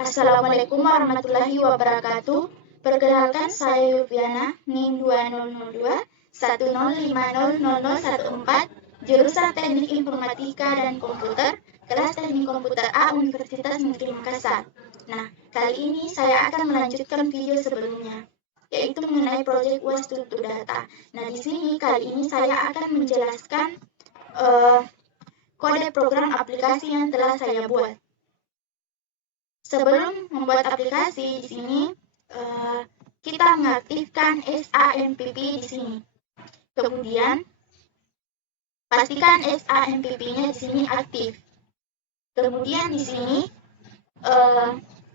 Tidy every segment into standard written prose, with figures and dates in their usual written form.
Assalamualaikum warahmatullahi wabarakatuh. Perkenalkan, saya Yuviana, NIM 2002 10500014, jurusan Teknik Informatika dan Komputer, kelas Teknik Komputer A Universitas Negeri Makassar. Nah, kali ini saya akan melanjutkan video sebelumnya, yaitu mengenai proyek UAS struktur data. Nah, di sini kali ini saya akan menjelaskan kode program aplikasi yang telah saya buat. Sebelum membuat aplikasi di sini, kita mengaktifkan SAMPP di sini. Kemudian, pastikan SAMPP-nya di sini aktif. Kemudian di sini,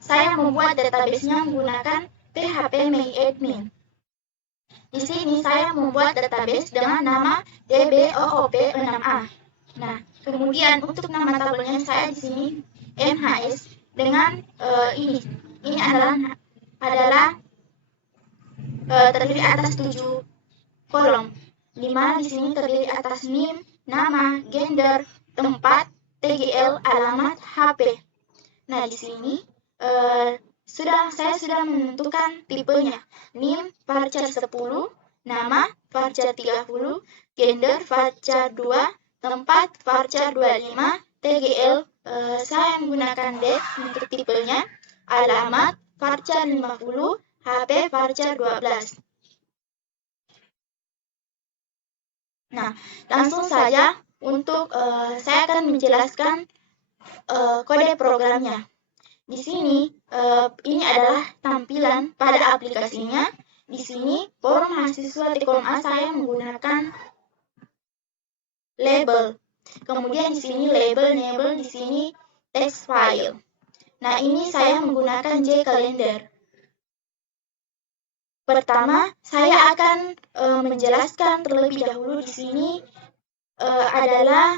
saya membuat database-nya menggunakan PHP MyAdmin. Di sini saya membuat database dengan nama DBOOP6A. Nah, kemudian untuk nama tabelnya saya di sini MHS dengan ini adalah terdiri atas 7 kolom, di mana di sini terdiri atas NIM, nama, gender, tempat, TGL, alamat, HP. Nah, di sini saya sudah menentukan tipenya. NIM varchar 10, nama varchar 30, gender varchar 2, tempat varchar 25, TGL saya menggunakan date untuk tipenya, alamat varchar 50, HP varchar 12. Nah, langsung saja untuk saya akan menjelaskan kode programnya. Di sini ini adalah tampilan pada aplikasinya. Di sini forum mahasiswa T-Kolom A saya menggunakan label. Kemudian di sini label, di sini text file. Nah, ini saya menggunakan J-Calendar. Pertama, saya akan menjelaskan terlebih dahulu di sini adalah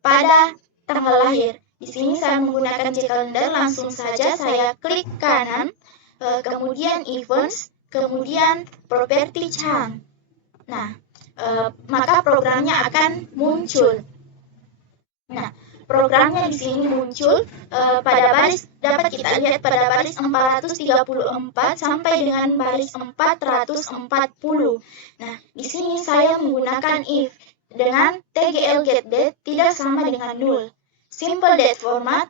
pada tanggal lahir. Di sini saya menggunakan J-Calendar, langsung saja saya klik kanan, kemudian events, kemudian property chunk. Nah, maka programnya akan muncul. Nah, programnya di sini muncul pada baris, dapat kita lihat pada baris 434 sampai dengan baris 440. Nah, di sini saya menggunakan if dengan TGL getDate tidak sama dengan null. Simple date format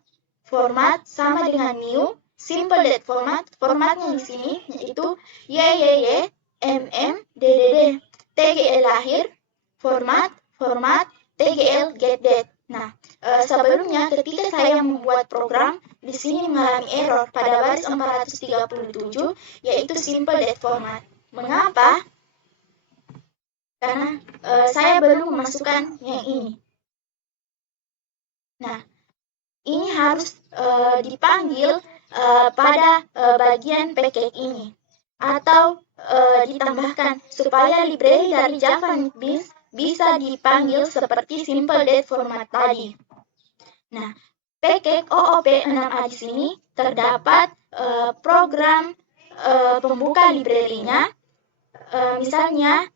sama dengan new. Simple date formatnya di sini yaitu YYY, DDD. TGL lahir, format, TGL getDate. Nah, sebelumnya ketika saya membuat program, di sini mengalami error pada baris 437, yaitu simple date format. Mengapa? Karena saya belum memasukkan yang ini. Nah, ini harus dipanggil pada bagian package ini, atau ditambahkan supaya library dari Java NetBeans bisa dipanggil seperti simple date format tadi. Nah, package OOP6A di sini terdapat program pembuka library-nya, misalnya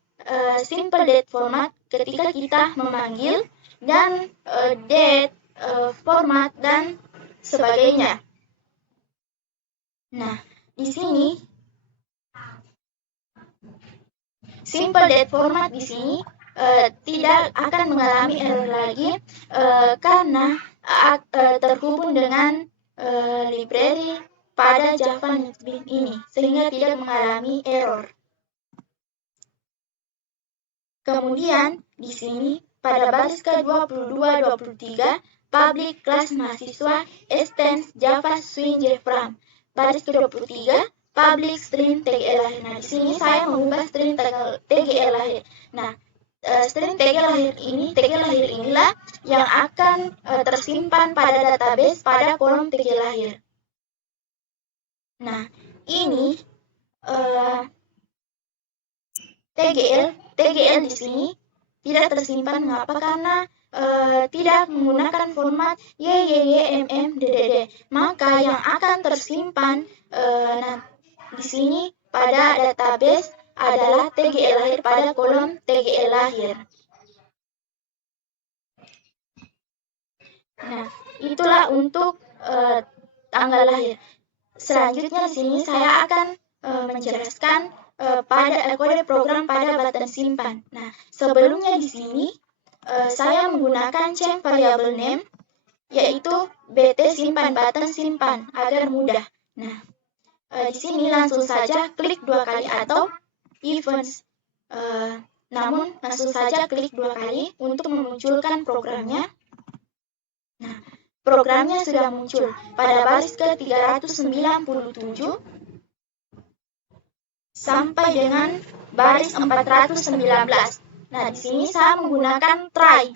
simple date format ketika kita memanggil, dan date format dan sebagainya. Nah, di sini simple date format di sini tidak akan mengalami error lagi karena terhubung dengan library pada Java NetBeans ini, sehingga tidak mengalami error. Kemudian di sini pada baris ke-22-23 public class mahasiswa extends Java Swing JFrame. Baris ke-23 public string TGL lahir. Nah, di sini saya mengubah string TGL lahir. Nah, string TGL lahir inilah yang akan tersimpan pada database pada kolom TGL lahir. Nah, ini TGL di sini tidak tersimpan. Mengapa? Karena tidak menggunakan format YYYMMDDD. Maka yang akan tersimpan di sini pada database adalah TGL lahir pada kolom TGL lahir. Nah, itulah untuk tanggal lahir. Selanjutnya di sini saya akan menjelaskan pada kode program pada button simpan. Nah, sebelumnya di sini saya menggunakan change variable name, yaitu bt simpan button simpan agar mudah. Nah, di sini langsung saja klik 2 kali atau events. Namun langsung saja klik 2 kali untuk memunculkan programnya. Nah, programnya sudah muncul pada baris ke-397 sampai dengan baris 419. Nah, di sini saya menggunakan try.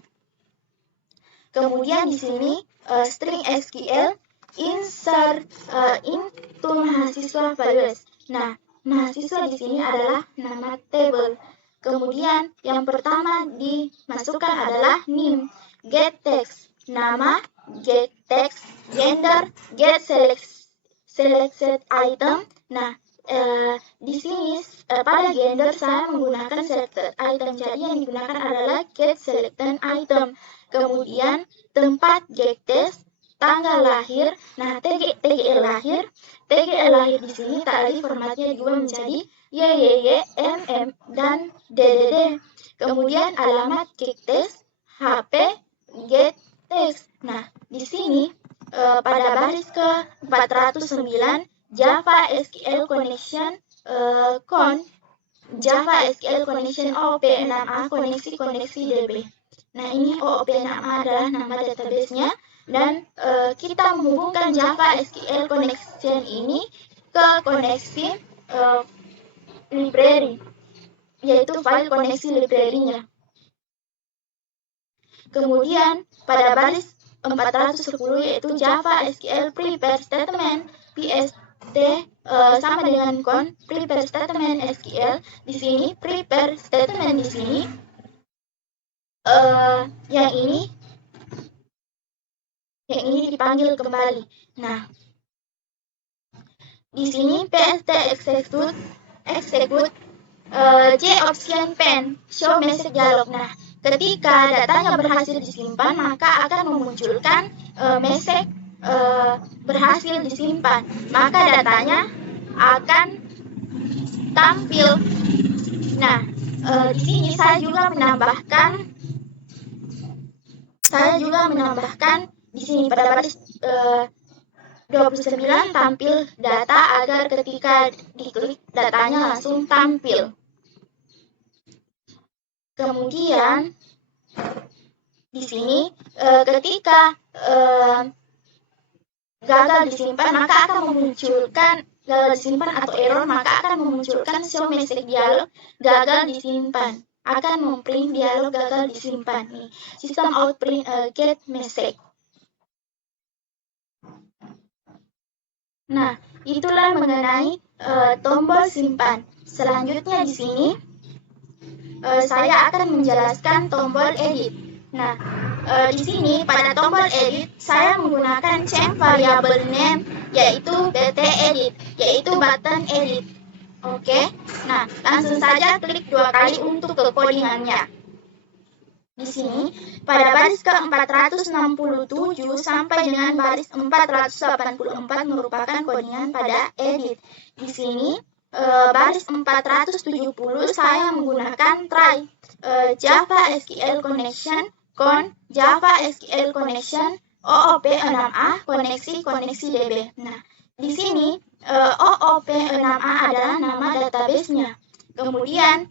Kemudian di sini string SQL insert into mahasiswa values. Nah, mahasiswa di sini adalah nama table. Kemudian yang pertama dimasukkan adalah name, get text, nama, get text, gender, get selected item. Nah, di sini pada gender saya menggunakan selected item, jadi yang digunakan adalah get selected item. Kemudian tempat get text, tanggal lahir. Nah, TGL lahir di sini tadi formatnya juga menjadi YYY, MM, dan DDD. Kemudian alamat get text, HP, get text. Nah, di sini pada baris ke-409 Java SQL Connection Java SQL Connection OOP6A koneksi DB. Nah, ini OOP6A adalah nama database-nya, dan kita menghubungkan Java SQL Connection ini ke koneksi library, yaitu file koneksi library-nya. Kemudian pada baris 410 yaitu Java SQL prepare statement PST sama dengan prepare statement SQL. Di sini prepare statement di sini yang ini dipanggil kembali. Nah, di sini PST execute J option pen show message dialog. Nah, ketika datanya berhasil disimpan, maka akan memunculkan message berhasil disimpan. Maka datanya akan tampil. Nah, di sini saya juga menambahkan di sini pada baris 29 tampil data agar ketika diklik datanya langsung tampil. Kemudian di sini ketika gagal disimpan maka akan memunculkan atau error, maka akan memunculkan show message dialog gagal disimpan, akan memprint dialog gagal disimpan. Nih, system out print get message. Nah, itulah mengenai tombol simpan. Selanjutnya di sini saya akan menjelaskan tombol edit. Nah, di sini pada tombol edit saya menggunakan change variable name, yaitu bt edit, yaitu button edit. Oke. Nah, langsung saja klik 2 kali untuk kecodingannya. Di sini pada baris ke-467 sampai dengan baris 484 merupakan codingan pada edit. Di sini baris 470 saya menggunakan try Java SQL Connection Java SQL Connection OOP6A koneksi DB. Nah, di sini OOP6A adalah nama database-nya. Kemudian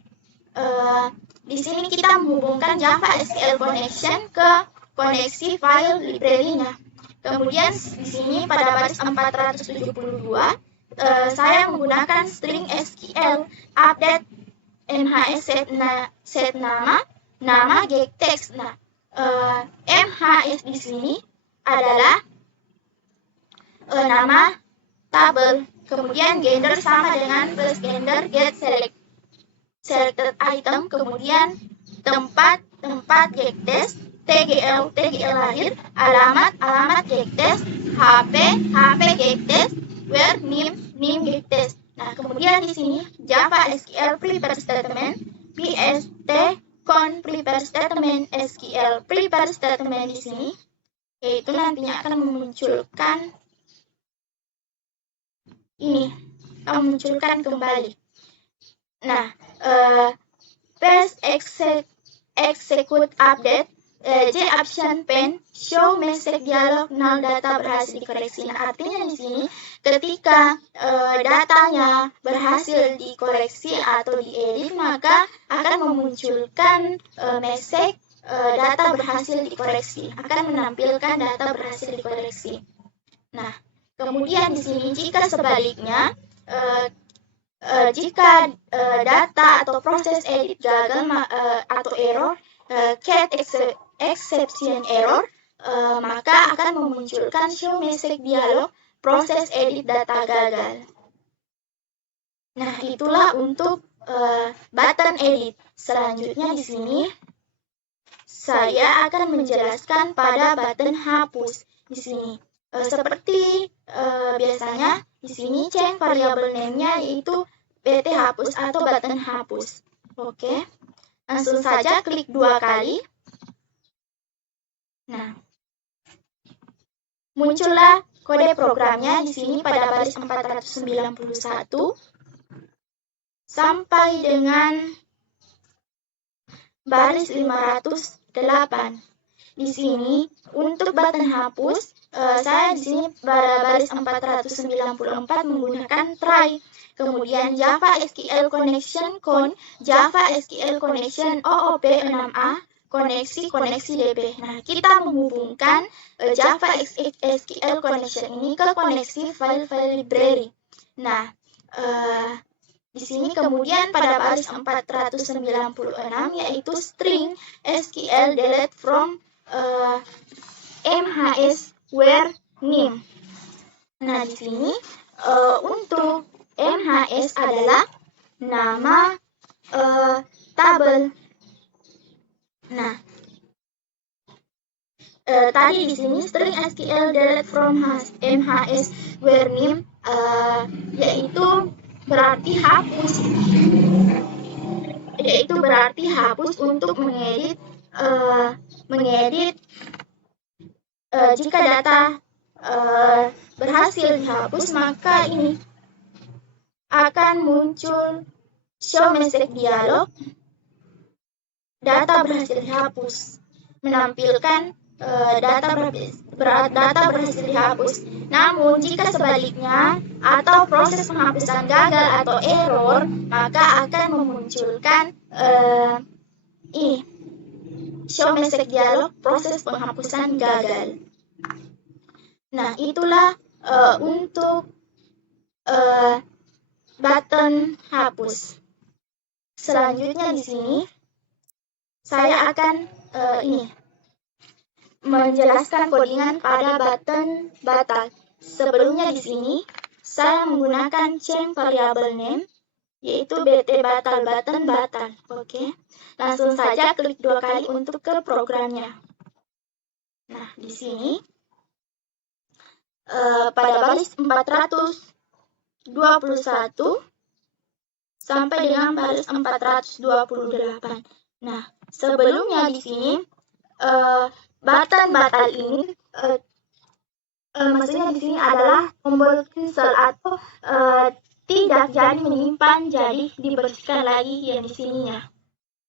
di sini kita menghubungkan Java SQL Connection ke koneksi file library-nya. Kemudian di sini pada baris 472 saya menggunakan string SQL update MHS set nama get text. Nah, MHS di sini adalah nama tabel. Kemudian gender sama dengan plus gender get selected item. Kemudian tempat get text, TGL lahir, alamat get text, HP get text, where name get text. Nah, kemudian di sini Java SQL prepare statement PST prepare statement SQL prepare statement di sini, yaitu nantinya akan memunculkan ini munculkan kembali. Nah, first execute update J-Option Pen show message dialog null data berhasil dikoreksi. Nah, artinya di sini ketika datanya berhasil dikoreksi atau diedit, maka akan memunculkan message data berhasil dikoreksi, akan menampilkan data berhasil dikoreksi. Nah, kemudian di sini jika sebaliknya, jika data atau proses edit gagal atau error, cat exception error, maka akan memunculkan show message dialog proses edit data gagal. Nah, itulah untuk button edit. Selanjutnya di sini saya akan menjelaskan pada button hapus. Di sini seperti biasanya di sini change variable name-nya yaitu BT hapus atau button hapus. Oke. Langsung saja klik 2 kali. Nah, muncullah kode programnya di sini pada baris 491 sampai dengan baris 508. Di sini untuk button hapus, saya di sini pada baris 494 menggunakan try. Kemudian Java SQL Connection con Java SQL Connection OOP 6A koneksi DB. Nah, kita menghubungkan Java SQL Connection ini ke koneksi file-file library. Nah, di sini kemudian pada baris 496 yaitu string SQL delete from MHS where name. Nah, di sini untuk MHS adalah nama tabel. Nah, tadi di sini string SQL delete from MHS where name yaitu berarti hapus. Yaitu berarti hapus untuk mengedit jika data berhasil dihapus, maka ini akan muncul show message dialog data berhasil dihapus, menampilkan data berhasil dihapus. Namun jika sebaliknya atau proses penghapusan gagal atau error, maka akan memunculkan ini show message dialog proses penghapusan gagal. Nah, itulah untuk button hapus. Selanjutnya di sini saya akan menjelaskan codingan pada button batal. Sebelumnya di sini saya menggunakan change variable name yaitu BT batal button batal. Oke. Langsung saja klik 2 kali untuk ke programnya. Nah, di sini pada baris 421 sampai dengan baris 428. Nah, sebelumnya di sini button batal ini maksudnya di sini adalah tombol cancel atau tidak jadi menyimpan, jadi dibersihkan lagi yang di sininya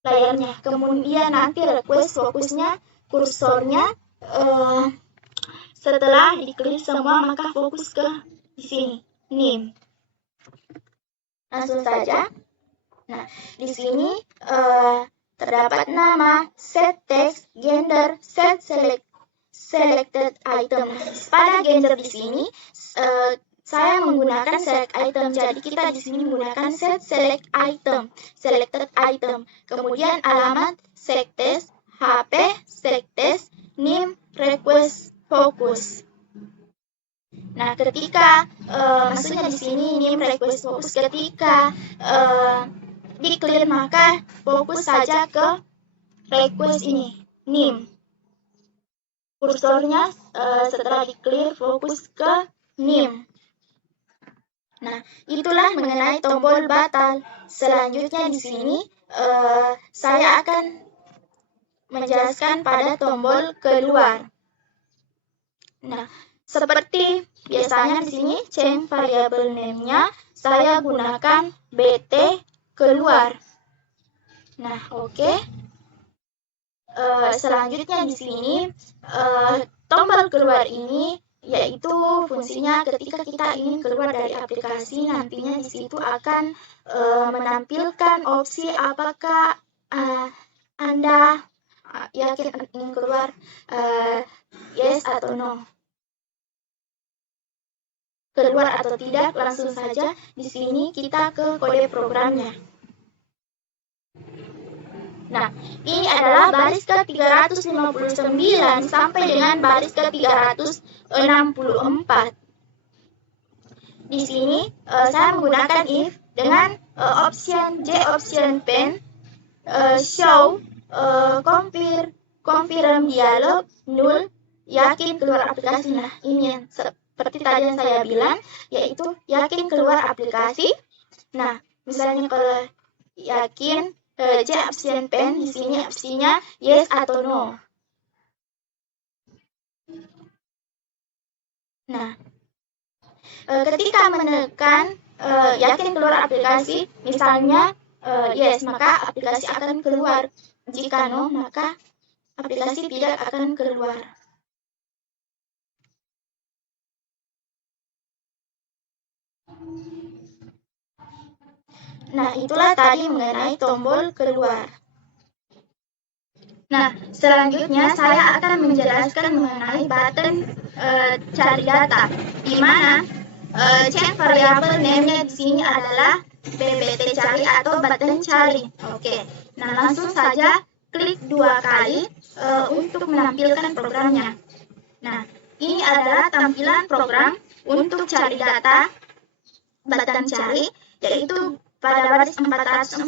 layarnya. Kemudian nanti request fokusnya kursornya setelah diklik semua maka fokus ke di sini name. Langsung saja. Nah, di sini terdapat nama, set text, gender, set selected item. Pada gender di sini saya menggunakan select item. Jadi kita di sini menggunakan set select item, selected item. Kemudian alamat select test, HP select test, name request fokus. Nah, ketika maksudnya di sini name request fokus ketika di clear maka fokus saja ke request ini name. Kursornya setelah di clear fokus ke name. Nah, itulah mengenai tombol batal. Selanjutnya di sini saya akan menjelaskan pada tombol keluar. Nah, seperti biasa biasanya di sini change variable name-nya saya gunakan bt keluar. Nah, oke. Selanjutnya di sini tombol keluar ini yaitu fungsinya ketika kita ingin keluar dari aplikasi, nantinya di situ akan menampilkan opsi apakah Anda yakin ingin keluar, yes atau no. Keluar atau tidak, langsung saja di sini kita ke kode programnya. Nah, ini adalah baris ke-359 sampai dengan baris ke-364. Di sini saya menggunakan if dengan option J option pen show confirm dialog null yakin keluar aplikasi. Nah, ini yang seperti tadi yang saya bilang, yaitu yakin keluar aplikasi. Nah, misalnya kalau yakin J option pen, di sini opsinya yes atau no. Nah, ketika menekan yakin keluar aplikasi, misalnya yes, maka aplikasi akan keluar. Jika no, maka aplikasi tidak akan keluar. Nah, itulah tadi mengenai tombol keluar. Nah, selanjutnya saya akan menjelaskan mengenai button cari data, di mana change variable name-nya di sini adalah bbt cari atau button cari. Oke, nah langsung saja klik 2 kali untuk menampilkan programnya. Nah, ini adalah tampilan program untuk cari data button cari, yaitu pada baris 447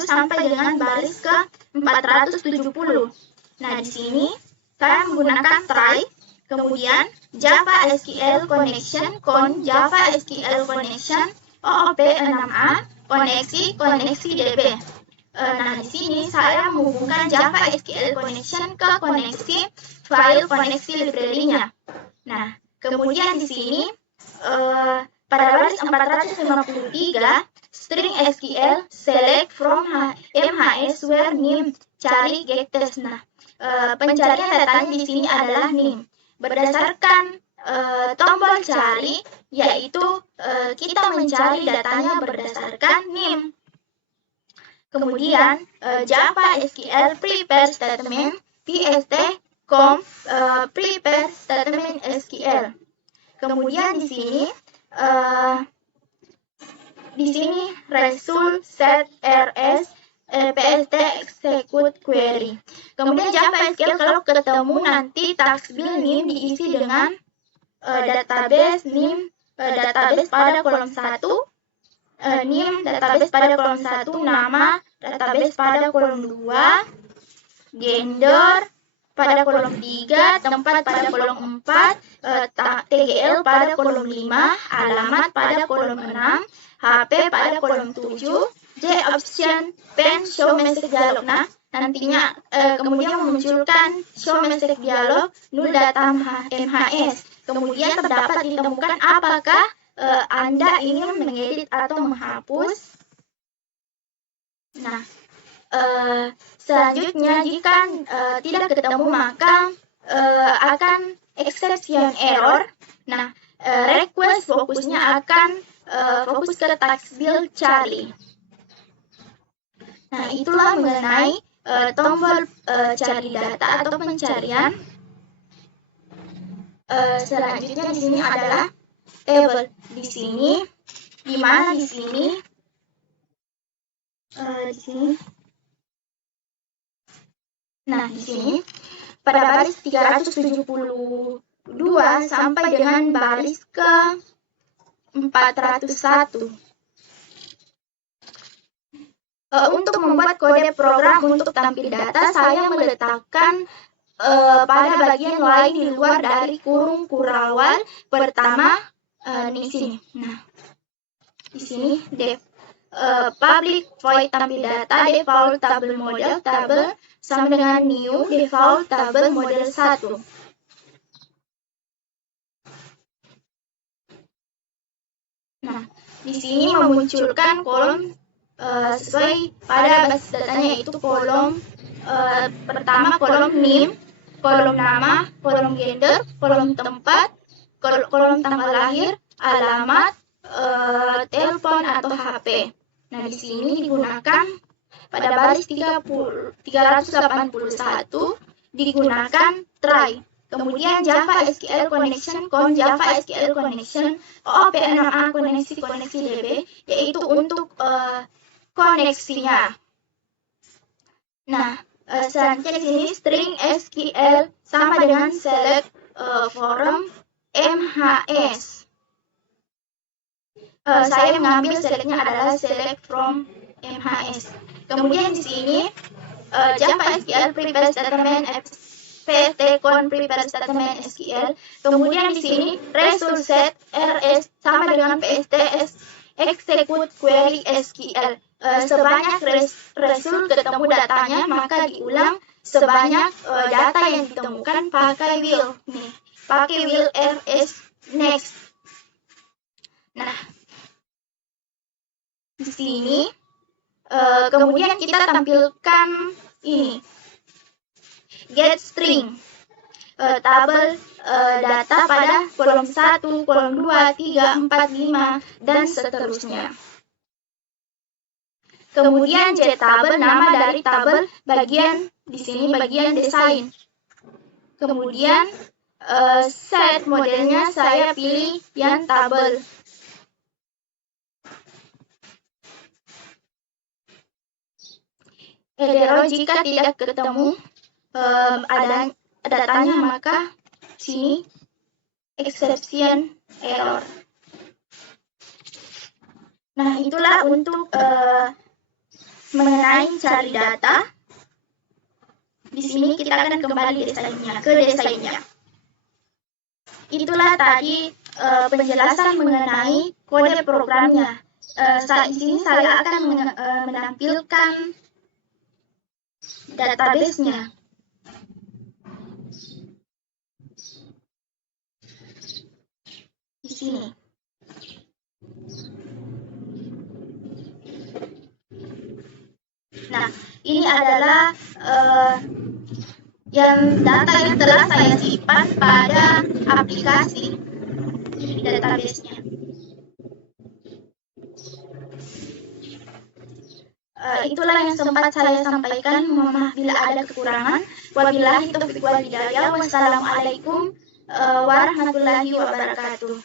sampai dengan baris ke 470. Nah, di sini saya menggunakan try, kemudian Java SQL Connection, Java SQL Connection, OOP 6A, koneksi DB. Nah, di sini saya menghubungkan Java SQL Connection ke koneksi file koneksi library-nya. Nah, kemudian di sini pada baris 453, string SQL select from MHS where name cari get test. Nah, pencarian datanya di sini adalah name. Berdasarkan tombol cari, yaitu kita mencari datanya berdasarkan name. Kemudian Java SQL prepare statement pst prepare statement SQL. Kemudian di sini result set rs pst execute query. Kemudian Java SQL kalau ketemu nanti taskbil name diisi dengan database name database pada kolom 1, name database pada kolom 1, nama database pada kolom 2, gender pada kolom 3, tempat pada kolom 4, TGL pada kolom 5, alamat pada kolom 6, HP pada kolom 7, J option pen show message dialog. Nah, nantinya kemudian memunculkan show message dialog null data MHS. Kemudian terdapat ditemukan apakah Anda ingin mengedit atau menghapus. Nah, selanjutnya jika tidak ketemu maka akan exception error. Nah, request fokusnya akan fokus ke taskbil cari. Nah, itulah mengenai tombol cari data atau pencarian. Selanjutnya di sini adalah table. Di sini, di mana di sini? Di sini. Nah, di sini pada baris 372 sampai dengan baris ke 401. Untuk membuat kode program untuk tampil data, saya meletakkan pada bagian lain di luar dari kurung kurawal. Pertama di sini. Nah, di sini def public void tampil data default table model table sama dengan new default table model 1. di sini memunculkan kolom sesuai pada basis datanya, yaitu kolom pertama kolom NIM, kolom nama, kolom gender, kolom tempat, kolom tanggal lahir, alamat, telepon atau HP. Nah, di sini digunakan pada baris 381 digunakan try. Kemudian Java SQL Connection, Java SQL Connection, OOP6A koneksi DB, yaitu untuk koneksinya. Nah, selanjutnya di sini string SQL sama dengan select from MHS. Saya mengambil selectnya adalah select from MHS. Kemudian di sini Java SQL prepare statement pt-con prepare statement SQL. Kemudian di sini result set rs sama dengan psts execute query SQL. Sebanyak result ketemu datanya, maka diulang sebanyak data yang ditemukan pakai will. Nih, pakai will rs next. Nah, di sini kemudian kita tampilkan ini get string tabel data pada kolom 1, kolom 2, 3, 4, 5 dan seterusnya. Kemudian get tabel nama dari tabel bagian di sini bagian desain. Kemudian set modelnya saya pilih yang tabel. Error jika tidak ketemu ada datanya, maka sini exception error. Nah, itulah untuk mengenai cari data. Di sini kita akan kembali ke desainnya. Itulah tadi penjelasan mengenai kode programnya. Di sini saya akan menampilkan database-nya. Di sini. Nah, ini adalah data yang telah saya simpan pada aplikasi database-nya. Itulah yang sempat saya sampaikan. Mohon maaf bila ada kekurangan. Wabillahi taufiq wal hidayah. Wassalamualaikum warahmatullahi wabarakatuh.